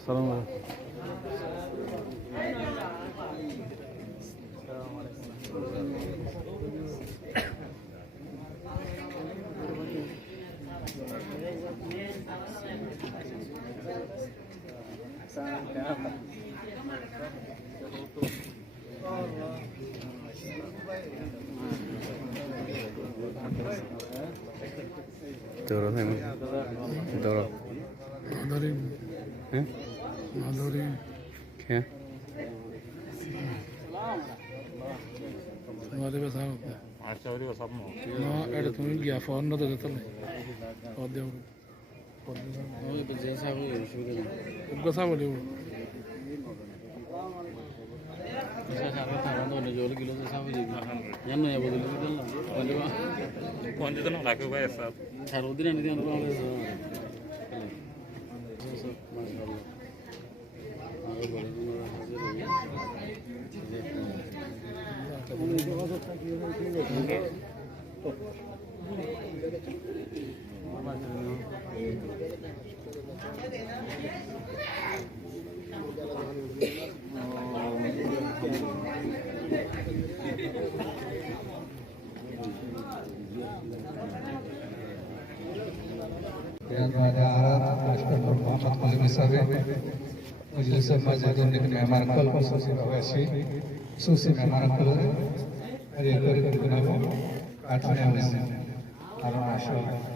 السلام دورة دورة معذورين ها معذورين كيف हमारे पास आओ आचार्य का सब में ना एड तुम गया फोन ना तो देता नहीं और दे هو بجلسة هو شو كده उनका सा बोले वो saya sampai tahu tuh ada jual kilo saya sampai juga yang nanya betul betul lah kalau pak कौन सा ना लाके हुआ है सब taruh di nanti orang orang itu masya Allah aku boleh menurut yang ada Arab, Ashkar Muhammad Qasim Sabi, Majlis Masjid Unik Mehman Kal, Susi Mehman Kal, hari hari kenapa? Atnya Mesir, Arab Ashkar.